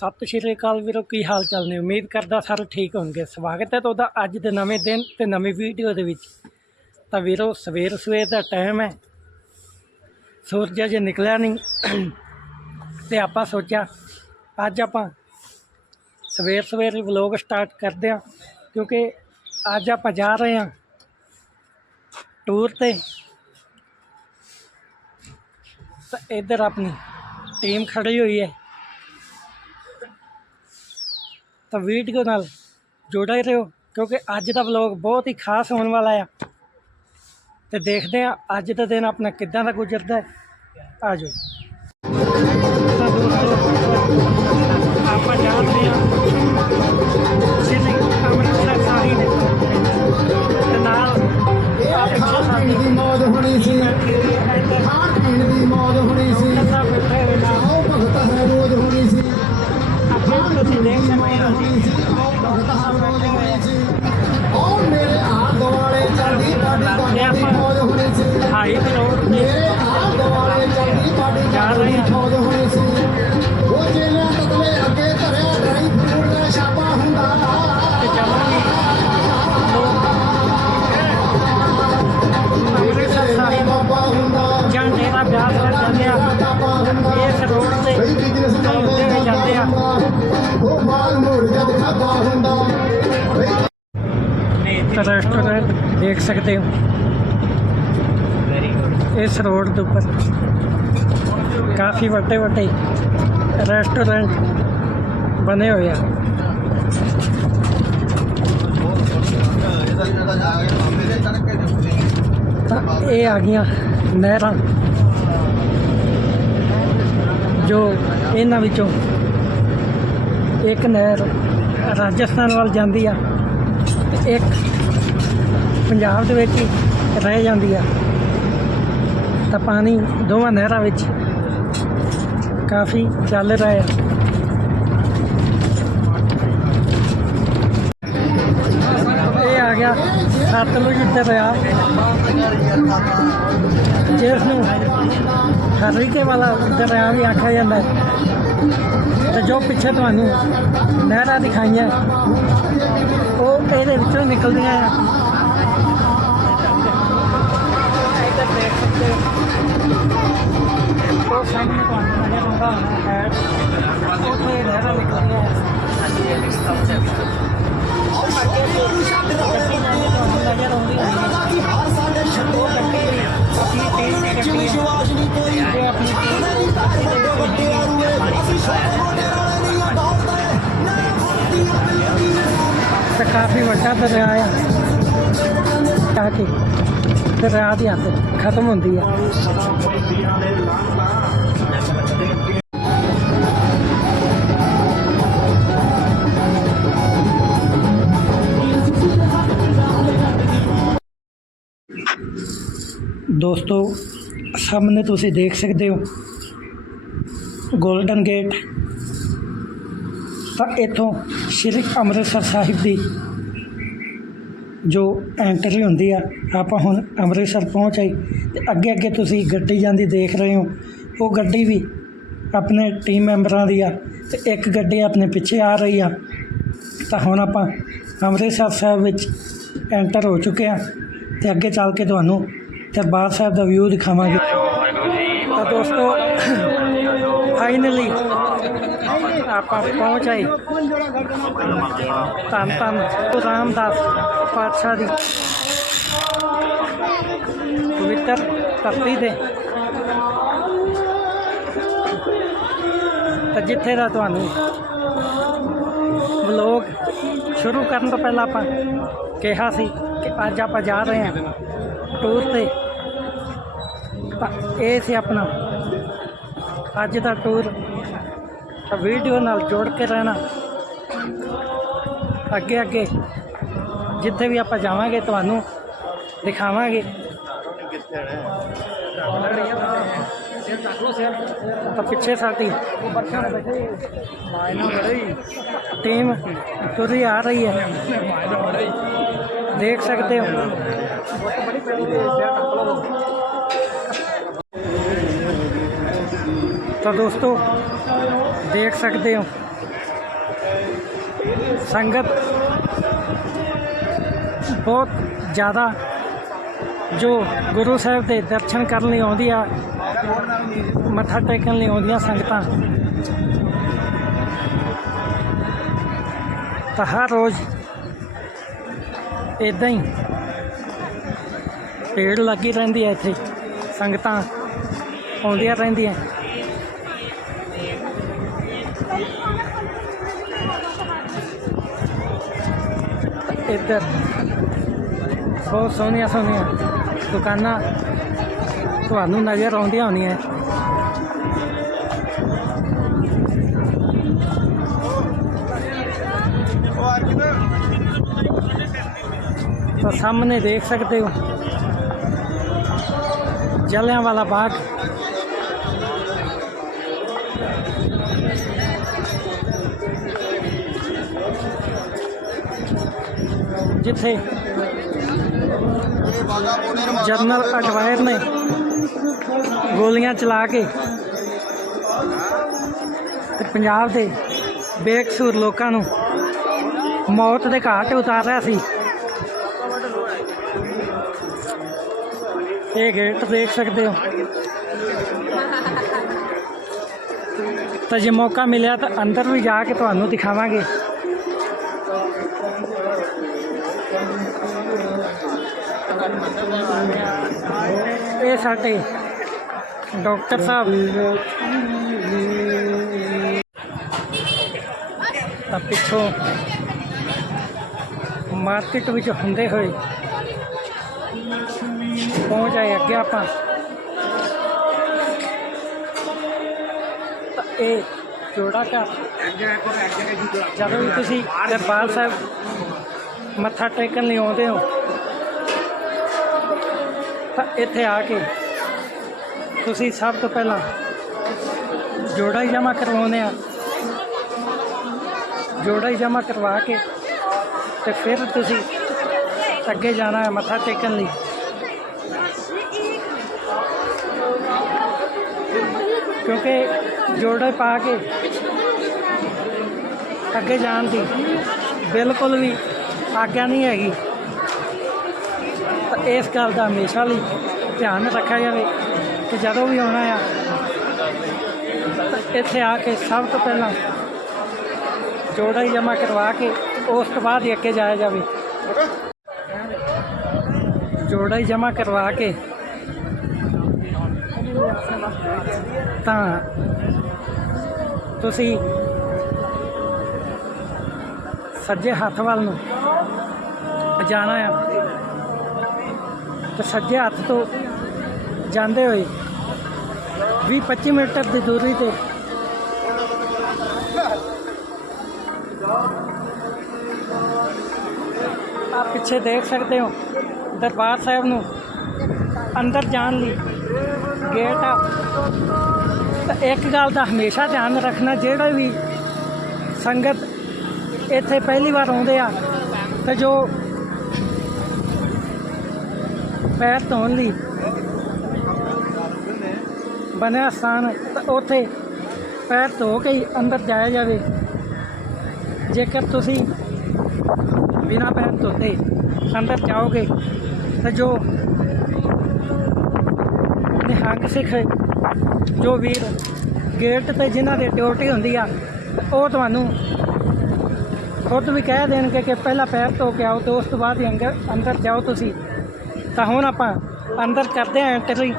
ਸਤਿ ਸ਼੍ਰੀ ਅਕਾਲ ਵੀਰੋ, ਕੀ ਹਾਲ ਚਾਲ ਨੇ? ਉਮੀਦ ਕਰਦਾ ਸਾਰੇ ਠੀਕ ਹੋਣਗੇ। ਸਵਾਗਤ ਹੈ ਤੁਹਾਡਾ ਅੱਜ ਦੇ ਨਵੇਂ ਦਿਨ ਤੇ ਨਵੀਂ ਵੀਡੀਓ ਦੇ ਵਿੱਚ। ਤਾਂ ਵੀਰੋ, ਸਵੇਰ ਸਵੇਰ ਦਾ ਟਾਈਮ ਹੈ। ਸੂਰਜ ਅਜੇ ਨਿਕਲਿਆ ਨਹੀਂ। ਤੇ ਆਪਾਂ ਸੋਚਿਆ, ਅੱਜ ਆਪਾਂ ਸਵੇਰ ਸਵੇਰ ਹੀ ਵਲੌਗ ਸਟਾਰਟ ਕਰਦੇ ਹਾਂ। ਕਿਉਂਕਿ ਅੱਜ ਆਪਾਂ ਜਾ ਰਹੇ ਹਾਂ ਟੂਰ ਤੇ। ਤਾਂ ਇੱਧਰ ਆਪਣੀ ਟੀਮ ਖੜੀ ਹੋਈ ਹੈ। ਤਾਂ ਵੀਡੀਓ ਨਾਲ ਜੁੜੇ ਰਹੋ, ਕਿਉਂਕਿ ਅੱਜ ਦਾ ਵਲੌਗ ਬਹੁਤ ਹੀ ਖਾਸ ਹੋਣ ਵਾਲਾ ਆ। ਤੇ ਦੇਖਦੇ ਆ ਅੱਜ ਦਾ ਦਿਨ ਆਪਣਾ ਕਿੱਦਾਂ ਦਾ ਗੁਜ਼ਰਦਾ ਆ ਜਾਓ। ਤਾਂ ਰੈਸਟੋਰੈਂਟ ਦੇਖ ਸਕਦੇ ਹੋ। ਇਸ ਰੋਡ ਦੇ ਉੱਪਰ ਕਾਫੀ ਵੱਡੇ ਵੱਡੇ ਰੈਸਟੋਰੈਂਟ ਬਣੇ ਹੋਏ ਆ। ਤਾਂ ਇਹ ਆ ਗਈਆਂ ਨਹਿਰਾਂ ਜੋ ਇਹਨਾਂ ਵਿੱਚੋਂ ਇੱਕ ਨਹਿਰ ਰਾਜਸਥਾਨ ਵੱਲ ਜਾਂਦੀ ਆ ਤੇ ਇੱਕ ਪੰਜਾਬ ਦੇ ਵਿੱਚ ਹੀ ਰਹਿ ਜਾਂਦੀ ਆ। ਤਾਂ ਪਾਣੀ ਦੋਵਾਂ ਨਹਿਰਾਂ ਵਿੱਚ ਕਾਫੀ ਚੱਲ ਰਿਹਾ ਆ। ਇਹ ਆ ਗਿਆ ਸਤਲੁਜ ਦਰਿਆ। ਜਿਸ ਨੂੰ ਹਰੀਕੇ ਵਾਲਾ ਦਰਿਆ ਵੀ ਆਖਿਆ ਜਾਂਦਾ ਹੈ। ਤੇ ਜੋ ਪਿੱਛੇ ਤੁਹਾਨੂੰ ਨਹਿਰਾਂ ਦਿਖਾਈਆਂ, ਉਹ ਇਹਦੇ ਵਿੱਚੋਂ ਨਿਕਲਦੀਆਂ ਆ। ਇੱਧਰ ਦੇਖ ਸਕਦੇ ਹੋ ਉਹ ਸਾਹਮਣੇ ਤੁਹਾਨੂੰ ਨਜ਼ਰ ਆਉਂਦਾ ਹੋਣਾ ਹੈ ਉੱਥੇ ਨਹਿਰਾਂ ਨਿਕਲਦੀਆਂ ਆ ਉਹ ਅੱਗੇ ਤੋਂ ਗੱਡੀ ਜਾਂਦੀ ਤੁਹਾਨੂੰ ਨਜ਼ਰ ਆਉਂਦੀ ਹੋਣੀ ਉਹ ਗੱਡੀ ਆਪਣੀ ਟੀਮ ਦੀ ਗੱਡੀ ਹੈ ਇਹ ਆਪਣੀ ਟੀਮ ਦੇ ਤੇ ਕਾਫੀ ਵੱਡਾ ਦਰਿਆ ਆ। ਆ ਕੇ ਦਰਿਆ ਦੀ ਹੱਦ ਖਤਮ ਹੁੰਦੀ ਆ। ਦੋਸਤੋ, ਸਾਹਮਣੇ ਤੁਸੀਂ ਦੇਖ ਸਕਦੇ ਹੋ, ਗੋਲਡਨ ਗੇਟ। ਤਾਂ ਇੱਥੋਂ ਸ਼੍ਰੀ ਅੰਮ੍ਰਿਤਸਰ ਸਾਹਿਬ ਦੀ ਜੋ ਐਂਟਰੀ ਹੁੰਦੀ ਆ, ਆਪਾਂ ਹੁਣ ਅੰਮ੍ਰਿਤਸਰ ਪਹੁੰਚ ਆਈ ਤੇ ਅੱਗੇ ਅੱਗੇ ਤੁਸੀਂ ਗੱਡੀ ਜਾਂਦੀ ਦੇਖ ਰਹੇ ਹੋ। ਉਹ ਗੱਡੀ ਵੀ ਆਪਣੇ ਟੀਮ ਮੈਂਬਰਾਂ ਦੀ ਆ ਤੇ ਇੱਕ ਗੱਡੀ ਆਪਣੇ ਪਿੱਛੇ ਆ ਰਹੀ ਆ। ਤਾਂ ਹੁਣ ਆਪਾਂ ਅੰਮ੍ਰਿਤਸਰ ਸਾਹਿਬ ਵਿੱਚ ਐਂਟਰ ਹੋ ਚੁੱਕੇ ਆ ਤੇ ਅੱਗੇ ਚੱਲ ਕੇ ਤੁਹਾਨੂੰ ਦਰਬਾਰ ਸਾਹਿਬ ਦਾ ਵਿਊ ਦਿਖਾਵਾਂਗੇ। ਤਾਂ ਦੋਸਤੋ ਫਾਈਨਲੀ ਆਪਾਂ ਪਹੁੰਚ ਆਏ। ਧੰਨ ਧੰਨ। ਗੁਰੂ ਰਾਮਦਾਸ ਪਾਤਸ਼ਾਹ ਦੀ ਪਵਿੱਤਰ ਧਰਤੀ 'ਤੇ। ਤਾਂ ਜਿੱਥੇ ਦਾ ਤੁਹਾਨੂੰ ਵਲੋਗ ਸ਼ੁਰੂ ਕਰਨ ਤੋਂ ਪਹਿਲਾਂ ਆਪਾਂ ਕਿਹਾ ਸੀ ਕਿ ਅੱਜ ਆਪਾਂ ਜਾ ਰਹੇ ਹਾਂ ਟੂਰ ਤੇ। ਤਾਂ ਇਹ ਸੀ ਆਪਣਾ ਅੱਜ ਦਾ ਟੂਰ। ਵੀਡੀਓ ਨਾਲ ਜੋੜ ਕੇ ਰਹਿਣਾ। ਅੱਗੇ ਅੱਗੇ। ਜਿੱਥੇ ਵੀ ਆਪਾਂ ਜਾਵਾਂਗੇ, ਤੁਹਾਨੂੰ ਦਿਖਾਵਾਂਗੇ। ਤਾਂ ਪਿੱਛੇ ਸਾਡੀ ਟੀਮ ਤੁਰੀ ਆ ਰਹੀ ਹੈ। ਦੇਖ ਸਕਦੇ ਹੋ। ਤਾਂ ਦੋਸਤੋ ਦੇਖ ਸਕਦੇ ਹੋ। ਸੰਗਤ ਬਹੁਤ ਜ਼ਿਆਦਾ ਜੋ ਗੁਰੂ ਸਾਹਿਬ ਦੇ ਦਰਸ਼ਨ ਕਰਨ ਲਈ ਆਉਂਦੀ ਆ, ਮੱਥਾ ਟੇਕਣ ਲਈ ਆਉਂਦੀਆਂ ਸੰਗਤਾਂ। ਤਾਂ ਹਰ ਰੋਜ਼ ਇਦਾਂ ਹੀ ਭੀੜ ਲੱਗੀ ਰਹਿੰਦੀ ਹੈ ਇੱਥੇ। ਸੰਗਤਾਂ ਆਉਂਦੀਆਂ ਰਹਿੰਦੀਆਂ। ਇੱਧਰ। ਬਹੁਤ ਸੋਹਣੀਆਂ ਸੋਹਣੀਆਂ ਦੁਕਾਨਾਂ। ਤੁਹਾਨੂੰ ਨਜ਼ਰ ਆਉਂਦੀਆਂ ਹੋਣੀਆਂ। ਤਾਂ ਸਾਹਮਣੇ ਦੇਖ ਸਕਦੇ ਹੋ। ਜਲਿਆਂ ਵਾਲਾ ਬਾਗ। ਜਿੱਥੇ ਜਨਰਲ ਅਡਵਾਇਰ ਨੇ ਗੋਲੀਆਂ ਚਲਾ ਕੇ ਤੇ ਪੰਜਾਬ ਦੇ ਬੇਕਸੂਰ ਲੋਕਾਂ ਨੂੰ ਮੌਤ ਦੇ ਘਾਟ ਉਤਾਰ ਰਿਹਾ ਸੀ। ਇਹ ਗੇਟ ਦੇਖ ਸਕਦੇ ਹੋ। ਤਾਂ ਜੇ ਮੌਕਾ ਮਿਲਿਆ ਤਾਂ ਅੰਦਰ ਵੀ ਜਾ ਕੇ ਤੁਹਾਨੂੰ ਦਿਖਾਵਾਂਗੇ। ਇਹ ਸਾਡੇ। ਡਾਕਟਰ ਸਾਹਿਬ। ਤਾਂ ਪਿੱਛੋਂ ਮਾਰਕੀਟ ਵਿੱਚ ਹੁੰਦੇ ਹੋਏ ਪਹੁੰਚ ਆਏ ਅੱਗੇ ਆਪਾਂ। ਇਹ ਜੋੜਾ ਘਰ। ਜਦੋਂ ਵੀ ਤੁਸੀਂ ਦਰਬਾਰ ਸਾਹਿਬ ਮੱਥਾ ਟੇਕਣ ਲਈ ਆਉਂਦੇ ਹੋ ਤਾਂ ਇੱਥੇ ਆ ਕੇ ਤੁਸੀਂ ਸਭ ਤੋਂ ਪਹਿਲਾਂ ਜੋੜਾ ਹੀ ਜਮ੍ਹਾਂ ਕਰਵਾਉਂਦੇ ਆ। ਜੋੜਾ ਹੀ ਜਮ੍ਹਾਂ ਕਰਵਾ ਕੇ ਤੇ ਫਿਰ ਤੁਸੀਂ ਅੱਗੇ ਜਾਣਾ ਹੈ ਮੱਥਾ ਟੇਕਣ ਲਈ। ਕਿਉਂਕਿ ਜੋੜਾ ਪਾ ਕੇ ਅੱਗੇ ਜਾਣ ਦੀ ਬਿਲਕੁਲ ਵੀ ਆਗਿਆ ਨਹੀਂ ਹੈਗੀ। ਤਾਂ ਇਸ ਗੱਲ ਦਾ ਹਮੇਸ਼ਾ ਲਈ ਧਿਆਨ ਰੱਖਿਆ ਜਾਵੇ ਕਿ ਜਦੋਂ ਵੀ ਆਉਣਾ ਆ ਇੱਥੇ ਆ ਕੇ ਸਭ ਤੋਂ ਪਹਿਲਾਂ ਜੋੜਾ ਹੀ ਜਮ੍ਹਾਂ ਕਰਵਾ ਕੇ ਉਸ ਤੋਂ ਬਾਅਦ ਹੀ ਅੱਗੇ ਜਾਇਆ ਜਾਵੇ। ਜੋੜਾ ਹੀ ਜਮ੍ਹਾਂ ਕਰਵਾ ਕੇ ਤਾਂ ਤੁਸੀਂ ਸੱਜੇ ਹੱਥ ਵੱਲ ਨੂੰ ਜਾਣਾ ਆ। ਤੇ ਸੱਜੇ ਹੱਥ ਤੋਂ ਜਾਂਦੇ ਹੋਏ 20-25 ਮੀਟਰ ਦੀ ਦੂਰੀ ਤੇ ਆ ਪਿੱਛੇ ਦੇਖ ਸਕਦੇ ਹੋ, ਦਰਬਾਰ ਸਾਹਿਬ ਨੂੰ ਅੰਦਰ ਜਾਣ ਲਈ ਗੇਟ ਆ। ਤਾਂ ਇੱਕ ਗੱਲ ਦਾ ਹਮੇਸ਼ਾ ਧਿਆਨ ਰੱਖਣਾ, ਜਿਹੜਾ ਵੀ ਸੰਗਤ ਇੱਥੇ ਪਹਿਲੀ ਵਾਰ ਆਉਂਦੇ ਆ, ਤੇ ਜੋ ਪੈਰ ਧੋਣ ਲਈ। ਬਣਿਆ ਸਥਾਨ, ਤਾਂ ਉੱਥੇ ਪੈਰ ਧੋ ਕੇ ਹੀ ਅੰਦਰ ਜਾਇਆ ਜਾਵੇ। ਜੇਕਰ ਤੁਸੀਂ ਬਿਨਾਂ ਪੈਰ ਧੋਤੇ ਅੰਦਰ ਜਾਓਗੇ, ਤਾਂ ਜੋ ਨਿਹੰਗ ਸਿੱਖ, ਜੋ ਵੀਰ ਗੇਟ ਤੇ ਜਿਨ੍ਹਾਂ ਦੀ ਡਿਊਟੀ ਹੁੰਦੀ ਆ, ਉਹ ਤੁਹਾਨੂੰ ਖੁਦ ਵੀ ਕਹਿ ਦੇਣਗੇ ਕਿ ਪਹਿਲਾਂ ਪੈਰ ਧੋ ਕੇ ਆਓ ਤੇ ਉਸ ਤੋਂ ਬਾਅਦ ਹੀ ਅੰਦਰ ਅੰਦਰ ਜਾਓ ਤੁਸੀਂ। ਤਾਂ ਹੁਣ ਆਪਾਂ ਅੰਦਰ ਕਰਦੇ ਹਾਂ ਐਂਟਰੀ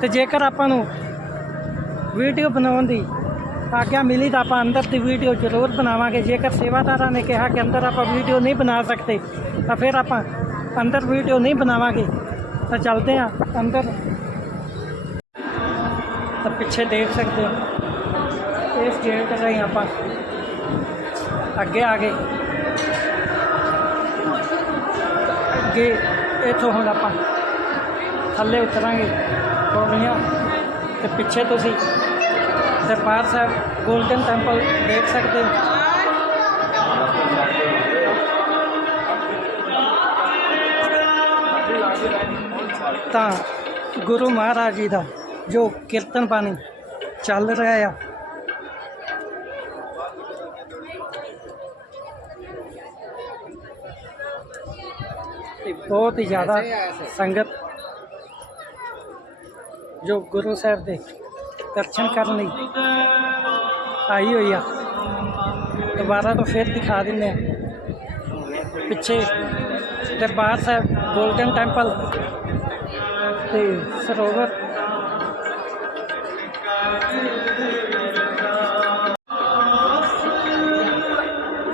ਤੇ ਜੇਕਰ ਆਪਾਂ ਨੂੰ ਵੀਡੀਓ ਬਣਾਉਣ ਦੀ ਆਗਿਆ ਮਿਲੀ ਤਾਂ ਆਪਾਂ ਅੰਦਰ ਦੀ ਵੀਡੀਓ ਜ਼ਰੂਰ ਬਣਾਵਾਂਗੇ। ਜੇਕਰ ਸੇਵਾਦਾਰਾਂ ਨੇ ਕਿਹਾ ਕਿ ਅੰਦਰ ਆਪਾਂ ਵੀਡੀਓ ਨਹੀਂ ਬਣਾ ਸਕਦੇ, ਤਾਂ ਫਿਰ ਆਪਾਂ ਅੰਦਰ ਵੀਡੀਓ ਨਹੀਂ ਬਣਾਵਾਂਗੇ। ਤਾਂ ਚੱਲਦੇ ਹਾਂ ਅੰਦਰ। ਤਾਂ ਪਿੱਛੇ ਦੇਖ ਸਕਦੇ ਹੋ, ਇਸ ਗੇਟ ਰਾਹੀਂ ਆਪਾਂ ਅੱਗੇ ਆ ਗਏ। ਅੱਗੇ ਇੱਥੋਂ ਹੁਣ ਆਪਾਂ ਥੱਲੇ ਉਤਰਾਂਗੇ ਪੌੜੀਆਂ ਤੇ ਪਿੱਛੇ ਤੁਸੀਂ ਦਰਬਾਰ ਸਾਹਿਬ ਗੋਲਡਨ ਟੈਂਪਲ ਦੇਖ ਸਕਦੇ ਹੋ। ਤਾਂ ਗੁਰੂ ਮਹਾਰਾਜ ਜੀ ਦਾ ਜੋ ਕੀਰਤਨ ਬਾਣੀ ਚੱਲ ਰਿਹਾ ਆ ਤੇ ਬਹੁਤ ਹੀ ਜ਼ਿਆਦਾ ਸੰਗਤ ਜੋ ਗੁਰੂ ਸਾਹਿਬ ਦੇ ਦਰਸ਼ਨ ਕਰਨ ਲਈ ਆਈ ਹੋਈ ਆ ਦੁਬਾਰਾ ਤੋਂ ਫਿਰ ਦਿਖਾ ਦਿੰਦੇ ਆ ਪਿੱਛੇ ਦਰਬਾਰ ਸਾਹਿਬ ਗੋਲਡਨ ਟੈਂਪਲ ਤੇ ਸਰੋਵਰ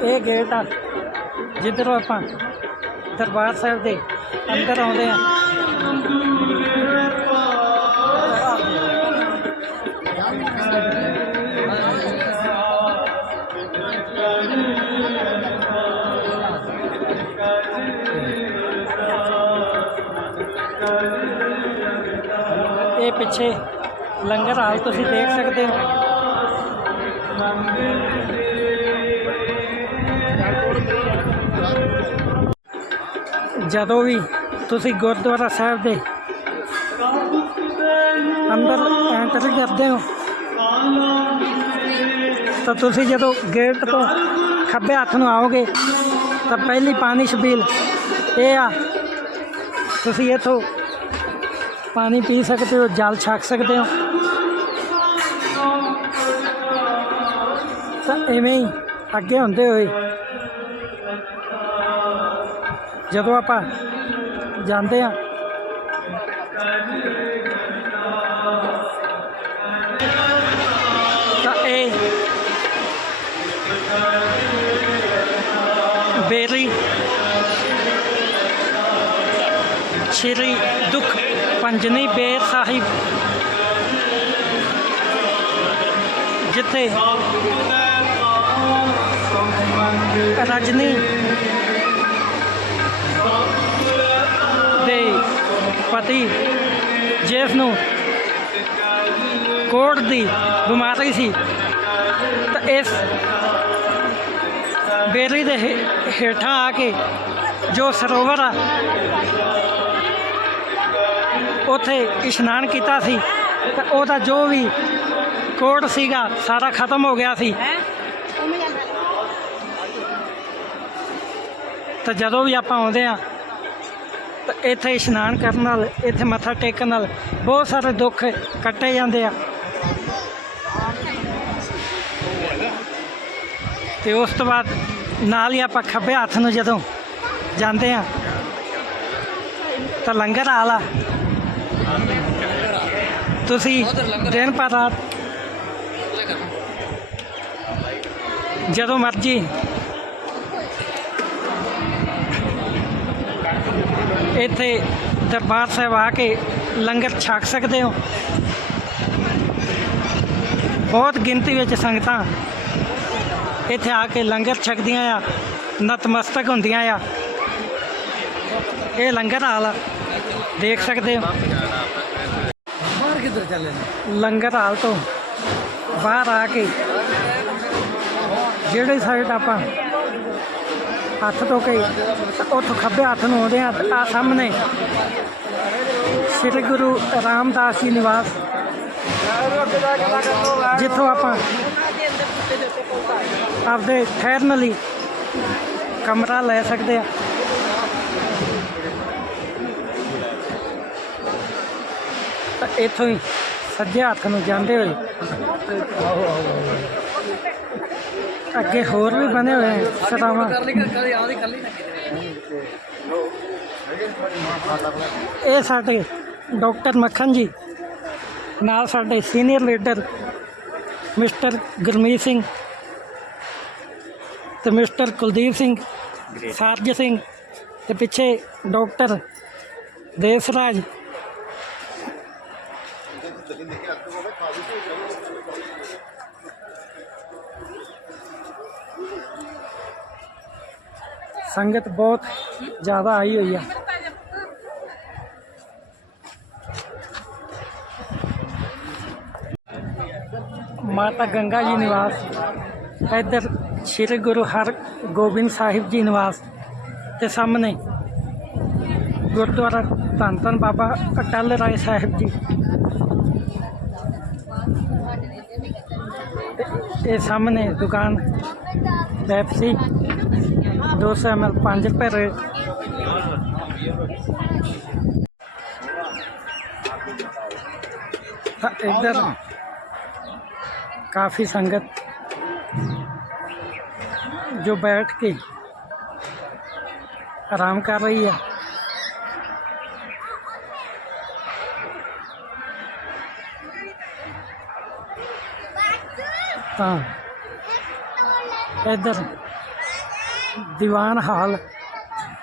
ਇਹ ਗੇਟ ਆ ਜਿੱਧਰੋਂ ਆਪਾਂ ਦਰਬਾਰ ਸਾਹਿਬ ਦੇ ਅੰਦਰ ਆਉਂਦੇ ਆ ਇਹ ਪਿੱਛੇ ਲੰਗਰ ਹਾਲ ਤੁਸੀਂ ਦੇਖ ਸਕਦੇ ਹੋ ਜਦੋਂ ਵੀ ਤੁਸੀਂ ਗੁਰਦੁਆਰਾ ਸਾਹਿਬ ਦੇ ਅੰਦਰ ਐਂਟਰ ਕਰਦੇ ਹੋ, ਤਾਂ ਤੁਸੀਂ ਜਦੋਂ ਗੇਟ ਤੋਂ ਖੱਬੇ ਹੱਥ ਨੂੰ ਆਓਗੇ, ਤਾਂ ਪਹਿਲੀ ਪਾਣੀ ਛਬੀਲ, ਇਹ ਆ, ਤੁਸੀਂ ਇੱਥੋਂ ਪਾਣੀ ਪੀ ਸਕਦੇ ਹੋ, ਜਲ ਛਕ ਸਕਦੇ ਹੋ। ਤਾਂ ਐਵੇਂ ਹੀ ਅੱਗੇ ਹੁੰਦੇ ਹੋਏ ਜਦੋਂ ਆਪਾਂ ਜਾਂਦੇ ਆ ਤਾਂ ਇਹ ਬੇਰੀ ਸ਼੍ਰੀ ਦੁੱਖ ਪੰਜਨੀ ਬੇਰ ਸਾਹਿਬ ਜਿੱਥੇ ਰਜਨੀ ਪਤੀ ਜਿਸ ਨੂੰ ਕੋਟ ਦੀ ਬਿਮਾਰੀ ਸੀ, ਤਾਂ ਇਸ ਬੇਰੀ ਦੇ ਹੇ- ਹੇਠਾਂ ਆ ਕੇ ਜੋ ਸਰੋਵਰ ਆ, ਉਥੇ ਇਸ਼ਨਾਨ ਕੀਤਾ ਸੀ, ਤਾਂ ਉਹਦਾ ਜੋ ਵੀ ਕੋਟ ਸੀਗਾ ਸਾਰਾ ਖਤਮ ਹੋ ਗਿਆ ਸੀ। ਤਾਂ ਜਦੋਂ ਵੀ ਆਪਾਂ ਆਉਂਦੇ ਆ ਇੱਥੇ ਇਸ਼ਨਾਨ ਕਰਨ ਨਾਲ, ਇੱਥੇ ਮੱਥਾ ਟੇਕਣ ਨਾਲ ਬਹੁਤ ਸਾਰੇ ਦੁੱਖ ਕੱਟੇ ਜਾਂਦੇ ਆ। ਤੇ ਉਸ ਤੋਂ ਬਾਅਦ ਨਾਲ ਹੀ ਆਪਾਂ ਖੱਬੇ ਹੱਥ ਨੂੰ ਜਦੋਂ ਜਾਂਦੇ ਆ, ਤਾਂ ਲੰਗਰ ਆਲਾ ਤੁਸੀਂ ਦਿਨ ਪਰ ਰਾਤ ਜਦੋਂ ਮਰਜ਼ੀ ਇੱਥੇ ਦਰਬਾਰ ਸਾਹਿਬ ਆ ਕੇ ਲੰਗਰ ਛਕ ਸਕਦੇ ਹੋ। ਬਹੁਤ ਗਿਣਤੀ ਵਿੱਚ ਸੰਗਤਾਂ ਇੱਥੇ ਆ ਕੇ ਲੰਗਰ ਛਕਦੀਆਂ ਆ ਨਤਮਸਤਕ ਹੁੰਦੀਆਂ ਆ। ਇਹ ਲੰਗਰ ਹਾਲ ਦੇਖ ਸਕਦੇ ਹੋ। ਬਾਹਰ ਕਿੱਧਰ ਚੱਲੇ ਨੇ? ਲੰਗਰ ਹਾਲ ਤੋਂ ਬਾਹਰ ਆ ਕੇ ਜਿਹੜੇ ਸਾਈਡ ਆਪਾਂ ਹੱਥ ਧੋ ਕੇ ਉੱਥੋਂ ਖੱਬੇ ਹੱਥ ਨੂੰ ਆਉਂਦੇ ਆ ਆ ਸਾਹਮਣੇ। ਸ੍ਰੀ ਗੁਰੂ ਰਾਮਦਾਸ ਜੀ ਨਿਵਾਸ। ਜਿੱਥੋਂ ਆਪਾਂ ਆਪਦੇ ਠਹਿਰਨ ਲਈ ਕਮਰਾ ਲੈ ਸਕਦੇ ਆ। ਇੱਥੋਂ ਹੀ ਸੱਜੇ ਹੱਥ ਨੂੰ ਜਾਂਦੇ ਹੋਏ। ਅੱਗੇ ਹੋਰ ਵੀ ਬਣੇ ਹੋਏ ਆ ਸਰਾਵਾਂ ਇਹ ਸਾਡੇ ਡਾਕਟਰ ਮੱਖਣ ਜੀ, ਨਾਲ ਸਾਡੇ senior leader mister Gurmeet Singh ਤੇ ਮਿਸਟਰ ਕੁਲਦੀਪ ਸਿੰਘ, ਸਾਰਜ ਸਿੰਘ ਤੇ ਪਿੱਛੇ ਡਾਕਟਰ ਦੇਸਰਾਜ संगत बहुत ज़्यादा आई हुई है। माता गंगा जी निवास इधर श्री गुरु हर गोबिंद साहिब जी निवास के सामने गुरुद्वारा धन धन बाबा अटल राय साहिब जी। ये सामने दुकान, पैपसी 2 ਸੌ ਐਮ ਐਲ 5 ਰੁਪਏ ਰੇਟ इधर काफ़ी संगत जो बैठ के आराम कर रही है हाँ इधर ਦੀਵਾਨ ਹਾਲ,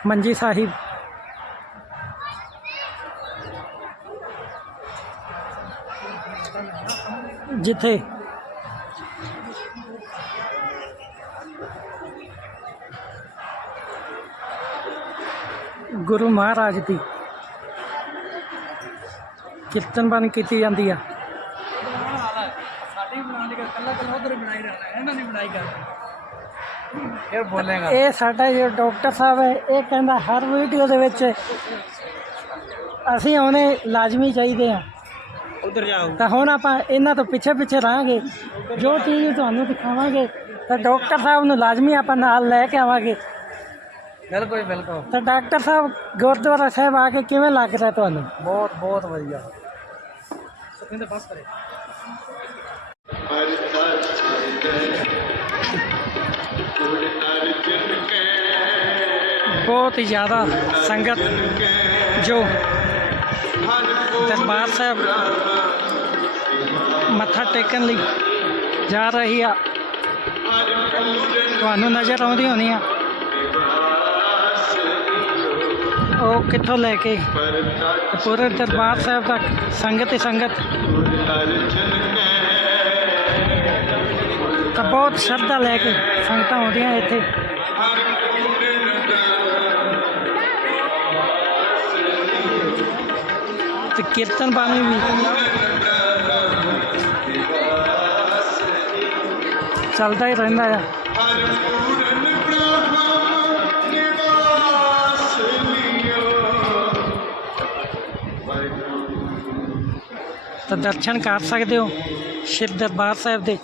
ਮੰਜੀ ਸਾਹਿਬ। ਜਿੱਥੇ ਗੁਰੂ ਮਹਾਰਾਜ ਦੀ ਕੀਰਤਨ ਬਣ ਕੀਤੀ ਜਾਂਦੀ ਆ। ਸਾਡੀ ਬਣਾਉਣ ਦੀ ਕੱਲਾ ਕੱਲਾ ਉਧਰ ਬਣਾਈ ਰਹਿਣਾ, ਇਹਨਾਂ ਦੀ ਬਣਾਈ ਕਰ ਫਿਰ ਬੋਲੇਗਾ। ਇਹ ਸਾਡਾ ਜੋ ਡਾਕਟਰ ਸਾਹਿਬ ਹੈ ਇਹ ਕਹਿੰਦਾ ਹਰ ਵੀਡੀਓ ਦੇ ਵਿੱਚ ਅਸੀਂ ਆਉਣੇ ਲਾਜ਼ਮੀ ਚਾਹੀਦੇ ਆ ਉਧਰ ਜਾਓ। ਤਾਂ ਹੁਣ ਆਪਾਂ ਇਹਨਾਂ ਤੋਂ ਪਿੱਛੇ ਪਿੱਛੇ ਰਹਾਂਗੇ। ਜੋ ਚੀਜ਼ ਤੁਹਾਨੂੰ ਦਿਖਾਵਾਂਗੇ ਤਾਂ ਡਾਕਟਰ ਸਾਹਿਬ ਨੂੰ ਲਾਜ਼ਮੀ ਆਪਾਂ ਨਾਲ ਲੈ ਕੇ ਆਵਾਂਗੇ। ਬਿਲਕੁਲ ਬਿਲਕੁਲ। ਤਾਂ ਡਾਕਟਰ ਸਾਹਿਬ ਗੁਰਦੁਆਰਾ ਸਾਹਿਬ ਆ ਕੇ ਕਿਵੇਂ ਲੱਗ ਰਿਹਾ ਤੁਹਾਨੂੰ? ਬਹੁਤ ਬਹੁਤ ਵਧੀਆ। ਸੁਖਿੰਦਰ ਬਸ ਕਰੇ। ਬਹੁਤ ਹੀ ਜ਼ਿਆਦਾ ਸੰਗਤ ਜੋ ਦਰਬਾਰ ਸਾਹਿਬ ਮੱਥਾ ਟੇਕਣ ਲਈ ਜਾ ਰਹੀ ਆ, ਤੁਹਾਨੂੰ ਨਜ਼ਰ ਆਉਂਦੀ ਹੋਣੀ ਆ। ਉਹ ਕਿੱਥੋਂ ਲੈ ਕੇ? ਤੇ ਪੂਰੇ ਦਰਬਾਰ ਸਾਹਿਬ ਤੱਕ ਸੰਗਤ ਹੀ ਸੰਗਤ। ਤਾਂ ਬਹੁਤ ਸ਼ਰਧਾ ਲੈ ਕੇ ਸੰਗਤਾਂ ਆਉਂਦੀਆਂ ਇੱਥੇ। ਕੀਰਤਨ ਬਾਣੀ ਵੀ। ਚੱਲਦਾ ਹੀ ਰਹਿੰਦਾ ਆ। ਤਾਂ ਦਰਸ਼ਨ ਕਰ ਸਕਦੇ ਹੋ ਸ਼੍ਰੀ ਦਰਬਾਰ ਸਾਹਿਬ ਦੇ।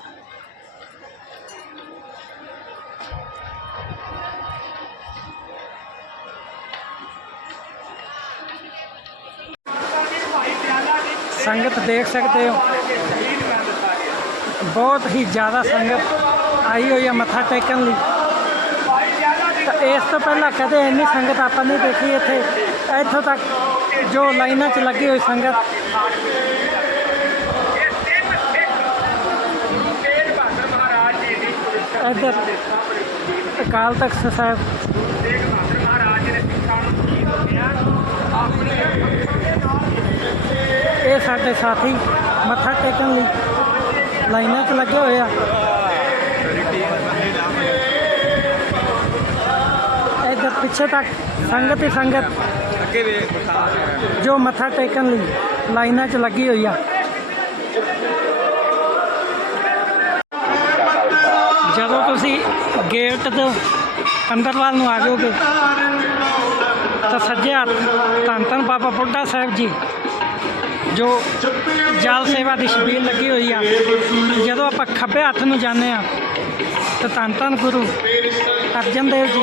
ਸੰਗਤ ਦੇਖ ਸਕਦੇ ਹੋ ਬਹੁਤ ਹੀ ਜ਼ਿਆਦਾ ਸੰਗਤ ਆਈ ਹੋਈ ਹੈ ਮੱਥਾ ਟੇਕਣ ਲਈ ਤਾਂ ਇਸ ਤੋਂ ਪਹਿਲਾਂ ਕਦੇ ਇੰਨੀ ਸੰਗਤ ਆਪਾਂ ਨਹੀਂ ਦੇਖੀ ਇੱਥੇ ਇੱਥੋਂ ਤੱਕ ਜੋ ਲਾਈਨਾਂ 'ਚ ਲੱਗੀ ਹੋਈ ਸੰਗਤ ਇੱਧਰ ਅਕਾਲ ਤਖਤ ਸਾਹਿਬ ਇਹ ਸਾਡੇ ਸਾਥੀ ਮੱਥਾ ਟੇਕਣ ਲਈ ਲਾਈਨਾਂ 'ਚ ਲੱਗੇ ਹੋਏ ਆ। ਇੱਧਰ ਪਿੱਛੇ ਤੱਕ ਸੰਗਤ ਹੀ ਸੰਗਤ ਜੋ ਮੱਥਾ ਟੇਕਣ ਲਈ ਲਾਈਨਾਂ 'ਚ ਲੱਗੀ ਹੋਈ ਆ। ਜਦੋਂ ਤੁਸੀਂ ਗੇਟ ਤੋਂ ਅੰਦਰ ਵੱਲ ਨੂੰ ਆ ਜਾਓਗੇ ਤਾਂ ਸੱਜੇ ਹੱਥ ਧੰਨ ਧੰਨ ਬਾਬਾ ਬੁੱਢਾ ਸਾਹਿਬ ਜੀ ਜੋ ਜਲ ਸੇਵਾ ਦੀ ਛਬੀਲ ਲੱਗੀ ਹੋਈ ਆ, ਜਦੋਂ ਆਪਾਂ ਖੱਬੇ ਹੱਥ ਨੂੰ ਜਾਂਦੇ ਆ, ਤਾਂ ਧੰਨ ਧੰਨ ਗੁਰੂ ਅਰਜਨ ਦੇਵ ਜੀ।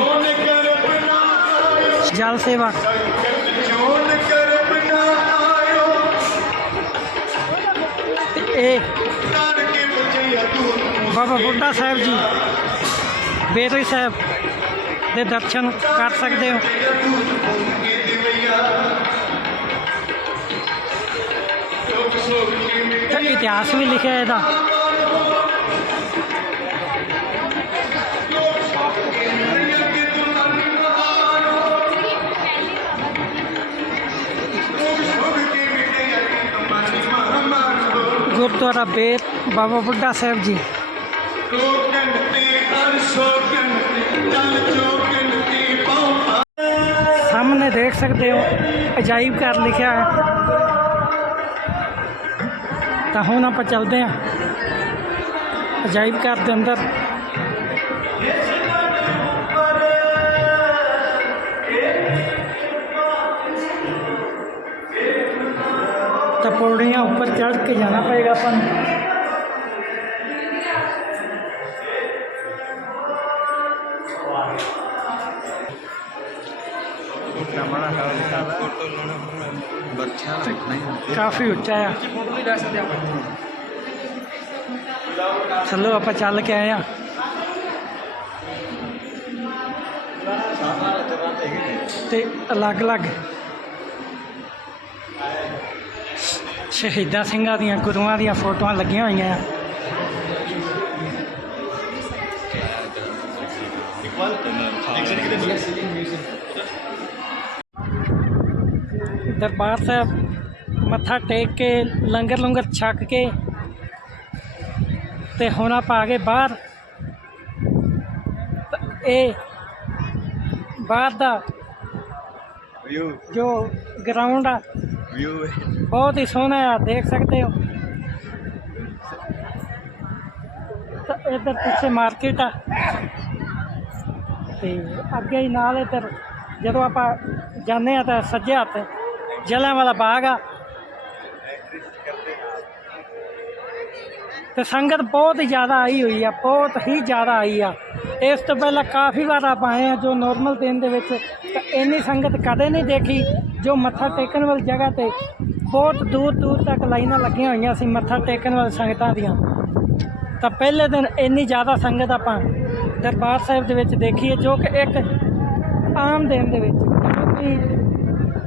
ਜਲ ਸੇਵਾ। ਇਹ ਬਾਬਾ ਬੁੱਢਾ ਸਾਹਿਬ ਜੀ ਬੇਰੀ ਸਾਹਿਬ ਦੇ ਦਰਸ਼ਨ ਕਰ ਸਕਦੇ ਹੋ। ਤਾਂ ਇਤਿਹਾਸ ਵੀ ਲਿਖਿਆ ਇਹਦਾ ਗੁਰਦੁਆਰਾ ਬੇਰ ਬਾਬਾ ਬੁੱਢਾ ਸਾਹਿਬ ਜੀ ਸਾਹਮਣੇ ਦੇਖ ਸਕਦੇ ਹੋ ਅਜਾਇਬ ਘਰ ਲਿਖਿਆ ਹੈ ਤਾਂ ਹੁਣ ਆਪਾਂ ਚੱਲਦੇ ਹਾਂ। ਅਜਾਇਬ ਘਰ ਦੇ ਅੰਦਰ। ਤਾਂ ਪੌੜੀਆਂ ਉੱਪਰ ਚੜ੍ਹ ਕੇ ਜਾਣਾ ਪਏਗਾ ਆਪਾਂ ਨੂੰ। ਚਾਲ ਫੋਟੋ ਲੈਣਾ ਕਾਫੀ ਉੱਚਾ ਆ। ਫੋਟੋ ਵੀ ਲੈ ਸਕਦੇ ਆਪਾਂ ਚਲੋ ਆਪਾਂ ਚੱਲ ਕੇ ਆਏ ਆ। ਤੇ ਅਲੱਗ-ਅਲੱਗ ਸ਼ਹੀਦਾਂ ਸਿੰਘਾਂ ਦੀਆਂ, ਗੁਰੂਆਂ ਦੀਆਂ ਫੋਟੋਆਂ ਲੱਗੀਆਂ ਹੋਈਆਂ ਆ। ਦਰਬਾਰ ਸਾਹਿਬ ਮੱਥਾ ਟੇਕ ਕੇ ਲੰਗਰ ਲੰਗਰ ਛਕ ਕੇ ਤੇ ਹੁਣ ਆਪਾਂ ਆ ਗਏ ਬਾਹਰ। ਇਹ ਬਾਹਰ ਦਾ ਵਿਊ। ਜੋ ਗਰਾਊਂਡ ਆ ਵਿਊ ਬਹੁਤ ਹੀ ਸੋਹਣਾ ਆ ਦੇਖ ਸਕਦੇ ਹੋ। ਇੱਧਰ ਪਿੱਛੇ ਮਾਰਕੀਟ ਆ। ਤੇ ਅੱਗੇ ਹੀ ਨਾਲ ਇੱਧਰ ਜਦੋਂ ਆਪਾਂ ਜਾਂਦੇ ਆ ਤਾਂ ਸੱਜੇ ਹੱਥ ਜਲਿਆਂ ਵਾਲਾ ਬਾਗ ਆ। ਤੇ ਸੰਗਤ ਬਹੁਤ ਜ਼ਿਆਦਾ ਆਈ ਹੋਈ ਆ, ਬਹੁਤ ਹੀ ਜ਼ਿਆਦਾ ਆਈ ਆ। ਇਸ ਤੋਂ ਪਹਿਲਾਂ ਕਾਫੀ ਵਾਰ ਆਪਾਂ ਆਏ ਆ ਜੋ ਨੋਰਮਲ ਦਿਨ ਦੇ ਵਿੱਚ, ਤਾਂ ਇੰਨੀ ਸੰਗਤ ਕਦੇ ਨਹੀਂ ਦੇਖੀ ਜੋ ਮੱਥਾ ਟੇਕਣ ਵਾਲੀ ਜਗ੍ਹਾ ਤੇ ਬਹੁਤ ਦੂਰ ਦੂਰ ਤੱਕ ਲਾਈਨਾਂ ਲੱਗੀਆਂ ਹੋਈਆਂ ਸੀ ਮੱਥਾ ਟੇਕਣ ਵਾਲੀ ਸੰਗਤਾਂ ਦੀਆਂ। ਤਾਂ ਪਹਿਲੇ ਦਿਨ ਇੰਨੀ ਜ਼ਿਆਦਾ ਸੰਗਤ ਆਪਾਂ ਦਰਬਾਰ ਸਾਹਿਬ ਦੇ ਵਿੱਚ ਦੇਖੀ ਹੈ ਜੋ ਕਿ ਇੱਕ ਆਮ ਦਿਨ ਦੇ ਵਿੱਚ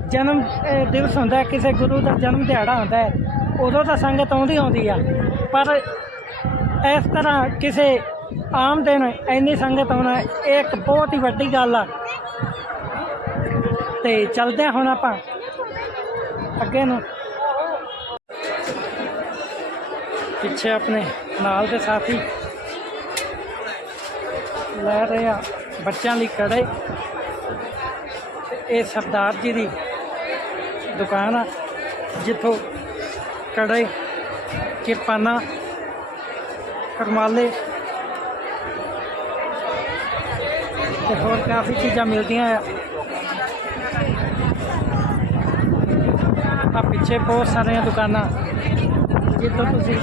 ਜਨਮ ਅਹ, ਦਿਵਸ ਹੁੰਦਾ ਹੈ ਕਿਸੇ ਗੁਰੂ ਦਾ ਜਨਮ ਦਿਹਾੜਾ ਹੁੰਦਾ ਹੈ ਉਦੋਂ ਤਾਂ ਸੰਗਤ ਆਉਂਦੀ ਆਉਂਦੀ ਆ। ਪਰ ਇਸ ਤਰ੍ਹਾਂ ਕਿਸੇ ਆਮ ਦਿਨ ਇੰਨੀ ਸੰਗਤ ਆਉਣਾ ਇਹ ਇੱਕ ਬਹੁਤ ਹੀ ਵੱਡੀ ਗੱਲ ਆ। ਤੇ ਚੱਲਦੇ ਹਾਂ ਹੁਣ ਆਪਾਂ ਅੱਗੇ ਨੂੰ। ਪਿੱਛੇ ਆਪਣੇ ਨਾਲ ਦੇ ਸਾਥੀ ਲੈ ਰਹੇ ਆ ਬੱਚਿਆਂ ਲਈ ਕੜੇ। ਤੇ ਇਹ ਸਰਦਾਰ ਜੀ ਦੀ ਦੁਕਾਨ ਆ ਜਿੱਥੋਂ ਕੜੇ ਕਿਰਪਾਨਾਂ ਕਰਮਾਲੇ ਤੇ ਹੋਰ ਕਾਫੀ ਚੀਜ਼ਾਂ ਮਿਲਦੀਆਂ ਆ ਆ ਪਿੱਛੇ ਬਹੁਤ ਸਾਰੀਆਂ ਦੁਕਾਨਾਂ ਜਿੱਥੋਂ ਤੁਸੀਂ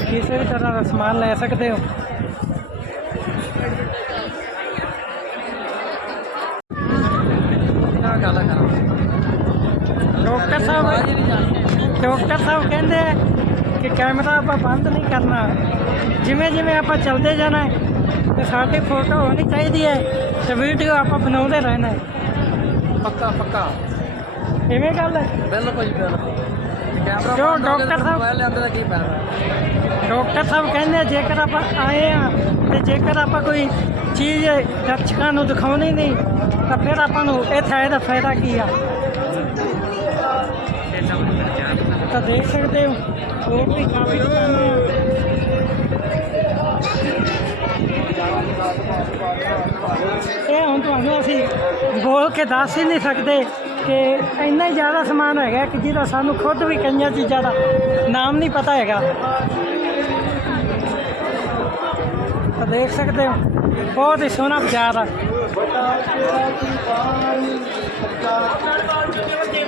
ਕਿਸੇ ਵੀ ਤਰ੍ਹਾਂ ਦਾ ਸਮਾਨ ਲੈ ਸਕਦੇ ਹੋ ਕਿਆ ਗੱਲ ਕਰਾਂ ਡਾਕਟਰ ਸਾਹਿਬ ਡਾਕਟਰ ਸਾਹਿਬ ਕਹਿੰਦੇ ਆ ਕਿ ਕੈਮਰਾ ਆਪਾਂ ਬੰਦ ਨਹੀਂ ਕਰਨਾ। ਜਿਵੇਂ ਜਿਵੇਂ ਆਪਾਂ ਚੱਲਦੇ ਜਾਣਾ ਤੇ ਸਾਡੀ ਫੋਟੋ ਹੋਣੀ ਚਾਹੀਦੀ ਹੈ ਤੇ ਵੀਡੀਓ ਆਪਾਂ ਬਣਾਉਂਦੇ ਰਹਿਣਾ ਹੈ। ਪੱਕਾ ਪੱਕਾ। ਇਵੇਂ ਗੱਲ ਹੈ? ਬਿਲਕੁਲ ਜੀ ਬਿਲਕੁਲ। ਕੈਮਰਾ ਜੋ ਡਾਕਟਰ ਸਾਹਿਬ- ਮੋਬਾਈਲ ਲਿਆਂਦੇ ਦਾ ਕੀ ਫਾਇਦਾ? ਡਾਕਟਰ ਸਾਹਿਬ ਕਹਿੰਦੇ ਆ, ਜੇਕਰ ਆਪਾਂ ਆਏ ਆ ਤੇ ਜੇਕਰ ਆਪਾਂ ਕੋਈ ਚੀਜ਼ ਦਰਸ਼ਕਾਂ ਨੂੰ ਦਿਖਾਉਣੀ ਨਹੀਂ ਤਾਂ ਫਿਰ ਆਪਾਂ ਨੂੰ ਇੱਥੇ ਆਏ ਦਾ ਫਾਇਦਾ ਕੀ ਆ? ਤਾਂ ਦੇਖ ਸਕਦੇ ਹੋ, ਹੋਰ ਵੀ ਕਾਫੀ ਦੁਕਾਨਾਂ ਇਹ ਹੁਣ ਤੁਹਾਨੂੰ ਅਸੀਂ ਬੋਲ ਕੇ ਦੱਸ ਹੀ ਨਹੀਂ ਸਕਦੇ ਕਿ ਇੰਨਾ ਹੀ ਜ਼ਿਆਦਾ ਸਮਾਨ ਹੈਗਾ ਕਿ ਜਿਹਦਾ ਸਾਨੂੰ ਖੁਦ ਵੀ ਕਈਆਂ ਚੀਜ਼ਾਂ ਦਾ ਨਾਮ ਨਹੀਂ ਪਤਾ ਹੈਗਾ। ਤਾਂ ਦੇਖ ਸਕਦੇ ਹੋ, ਬਹੁਤ ਹੀ ਸੋਹਣਾ ਬਾਜ਼ਾਰ ਆ।